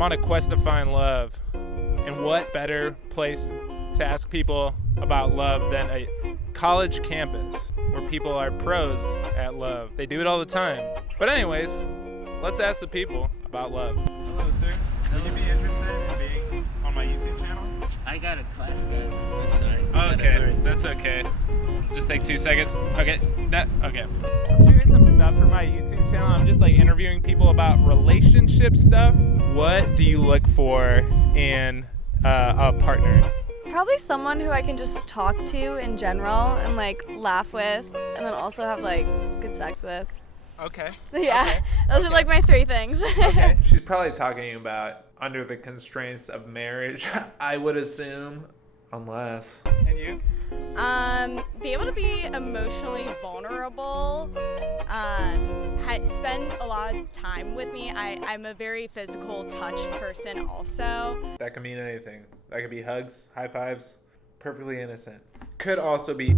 I'm on a quest to find love. And what better place to ask people about love than a college campus where people are pros at love. They do it all the time. But anyways, let's ask the people about love. Hello, sir. Would you be interested in being on my YouTube channel? I got a class, guys. I'm sorry. Okay, that's okay. Just take 2 seconds. Okay, okay. I'm shooting some stuff for my YouTube channel. I'm just like interviewing people about relationship stuff. What do you look for in a partner? Probably someone who I can just talk to in general and like laugh with, and then also have like good sex with. Okay. Yeah, okay. Those are like my 3 things. Okay. She's probably talking to you about under the constraints of marriage, I would assume, unless. And you? Be able to be emotionally vulnerable, spend a lot of time with me. I'm a very physical touch person also. That could mean anything. That could be hugs, high fives, perfectly innocent. Could also be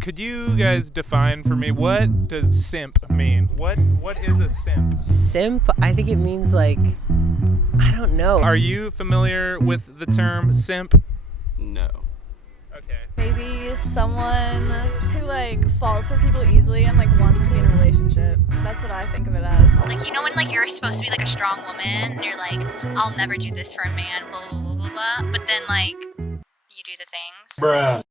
Could you guys define for me, what does simp mean? What is a simp? Simp, I think it means like, I don't know. Are you familiar with the term simp? No. Okay. Maybe someone who like falls for people easily and like wants to be in a relationship. That's what I think of it as. Like, you know when like you're supposed to be like a strong woman and you're like, I'll never do this for a man, blah, blah, blah, blah, blah. But then like, you do the things. Bruh.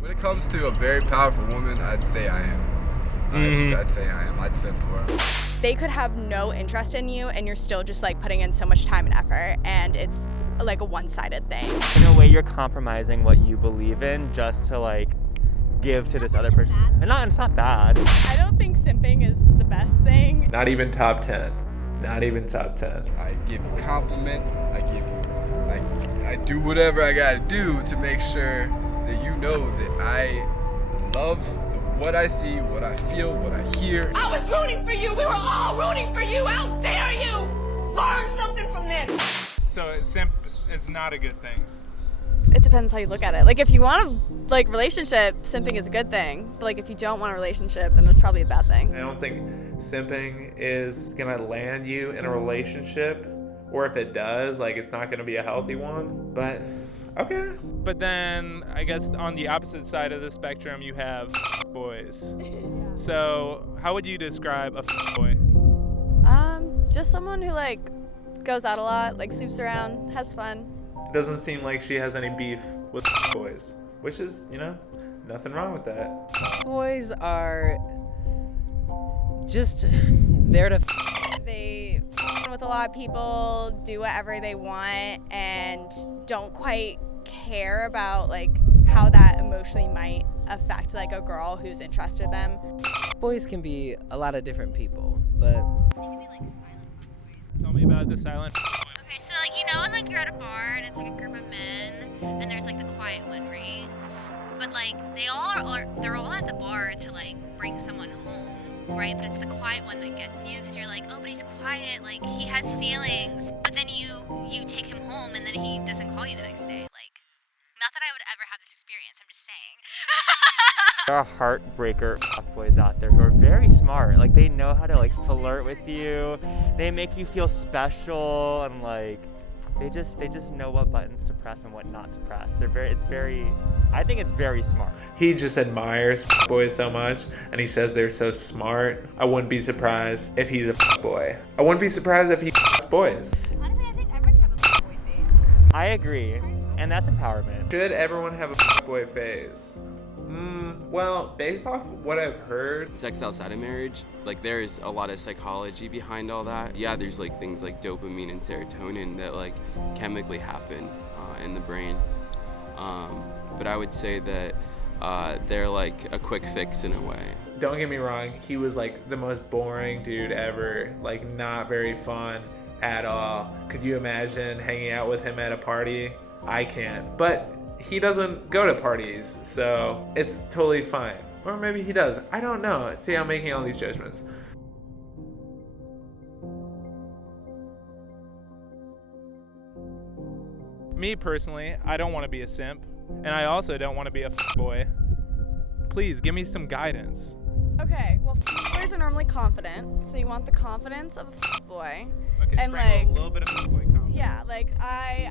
When it comes to a very powerful woman, I'd say I am. I'd say I am. I'd simp for her. They could have no interest in you and you're still just like putting in so much time and effort, and it's like a one-sided thing. In a way, you're compromising what you believe in just to like give to this other person. And it's not bad. I don't think simping is the best thing. Not even top 10. Not even top 10. I give you compliment. I do whatever I gotta do to make sure that you know that I love what I see, what I feel, what I hear. I was rooting for you. We were all rooting for you. How dare you learn something from this? So simp is not a good thing. It depends how you look at it. Like if you want a like relationship, simping is a good thing. But like if you don't want a relationship, then it's probably a bad thing. I don't think simping is gonna land you in a relationship, or if it does, like it's not gonna be a healthy one. But okay. But then I guess on the opposite side of the spectrum, you have boys. So how would you describe a boy? Just someone who like goes out a lot, like sleeps around, has fun. It doesn't seem like she has any beef with boys, which is, nothing wrong with that. Boys are just there to They with a lot of people, do whatever they want, and don't quite care about like how that emotionally might affect like a girl who's interested in them. Boys can be a lot of different people, but They can be like silent boys. Tell me about the silent boy. Okay, so like, when like you're at a bar and it's like a group of men and there's like the quiet one, right? But like they're all at the bar to like bring someone home, right? But it's the quiet one that gets you because you're like, oh, but he's quiet, like he has feelings. But then you take him home and then he doesn't call you the next day. Like, not that I would ever have this experience, I'm just saying. There are heartbreaker fuckboys out there who are very smart. Like they know how to like flirt with you. They make you feel special and like they just know what buttons to press and what not to press. I think it's very smart. He just admires boys so much, and he says they're so smart. I wouldn't be surprised if he's a boy. I wouldn't be surprised if he boys. Honestly, I think everyone should have a boy phase. I agree, and that's empowerment. Should everyone have a boy phase? Well, based off what I've heard, Sex outside of marriage, like there's a lot of psychology behind all that. Yeah, there's like things like dopamine and serotonin that like chemically happen in the brain. But I would say that they're like a quick fix in a way. don't get me wrong, he was like the most boring dude ever, like not very fun at all. Could you imagine hanging out with him at a party? I can't, but he doesn't go to parties, so it's totally fine. Or maybe he does, I don't know. See, I'm making all these judgments. me personally, I don't want to be a simp, and I also don't want to be a boy. Please give me some guidance. Okay, well, boys are normally confident, so you want the confidence of a boy. Okay, And, sprinkle like, a little bit of boy confidence. Yeah, like I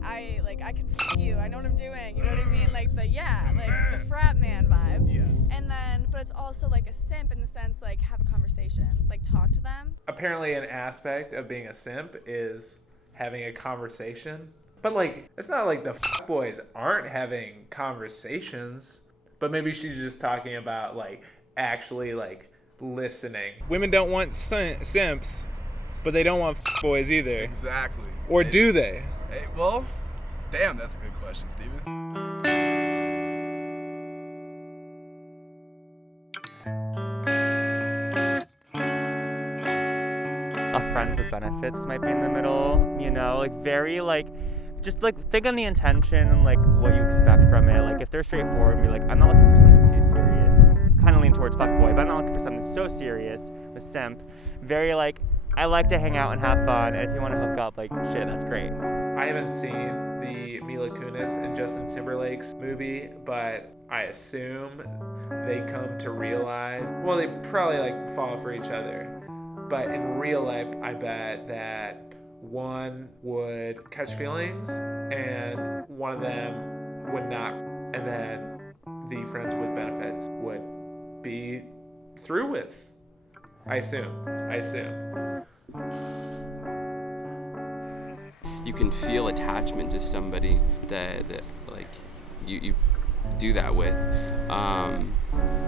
can you. I know what I'm doing. You know what I mean? Like the frat man vibe. Yes. And then, but it's also like a simp in the sense like have a conversation, like talk to them. Apparently, an aspect of being a simp is having a conversation. But like, it's not like the boys aren't having conversations. But maybe she's just talking about like actually like listening. Women don't want simps, but they don't want boys either. Exactly. Or do they? Hey, well, damn, that's a good question, Steven. A friends with benefits might be in the middle, you know, like very like, just like think on the intention and like what you expect from it. Like if they're straightforward and be like, I'm not looking for something too serious, kind of lean towards fuckboy, but I'm not looking for something so serious with simp. Very like, I like to hang out and have fun, and if you want to hook up, like shit, that's great. I haven't seen the Mila Kunis and Justin Timberlake's movie, but I assume they come to realize, well, they probably like fall for each other. But in real life, I bet that one would catch feelings and one of them would not. And then the friends with benefits would be through with. I assume. You can feel attachment to somebody that like you do that with,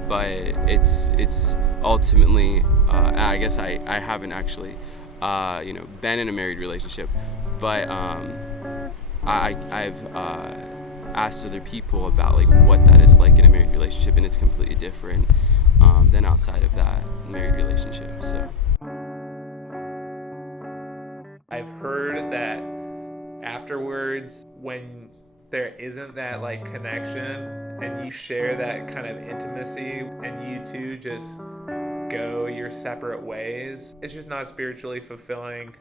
but it's ultimately I guess I haven't actually been in a married relationship, but I've asked other people about like what that is like in a married relationship, and it's completely different than outside of that married relationship. So I've heard that afterwards, when there isn't that like connection and you share that kind of intimacy and you two just go your separate ways, it's just not spiritually fulfilling.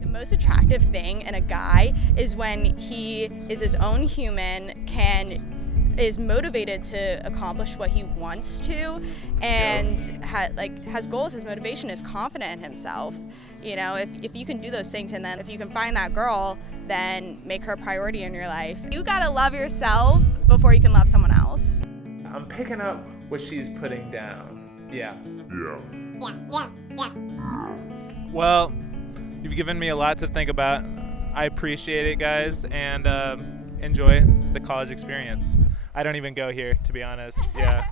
The most attractive thing in a guy is when he is his own human, is motivated to accomplish what he wants to, and has goals, has motivation, is confident in himself. You know, if you can do those things, and then if you can find that girl, then make her a priority in your life. You gotta love yourself before you can love someone else. I'm picking up what she's putting down. Yeah. Well, you've given me a lot to think about. I appreciate it, guys, and enjoy the college experience. I don't even go here, to be honest. Yeah.